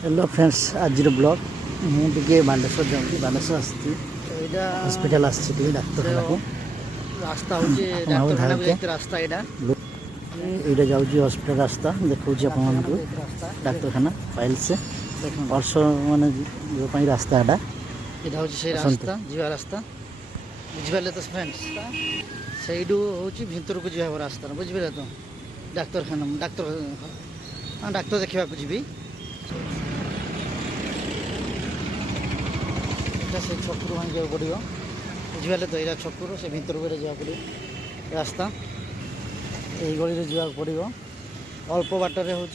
hello friends आज blog मुझे बालेश्वर जाऊँगी बालेश्वर आसी हस्पिटाल आसी डाक्तखाना को रास्ता होची डाक्तरखाना को जाते रास्ता एटा ये जाऊँगी हस्पिटाल रास्ता देखा आपको डाक्तरखाना फाइल से वर्ष मान जो रास्ता एटा एटा होची से रास्ता जीवा रास्ता बुझिपाले तो फ्रेंड्स सेडू होची भितर को जीवा रास्ता बुझिपाले तो डाक्तरखाना डाक्तर देखा जीवी से छकु भाई जाओ पड़ो बुझिपारे तो यहाँ छकु से भितर को जा पड़ो रास्ता यही गली जा पड़ो अल्प बाटर हूँ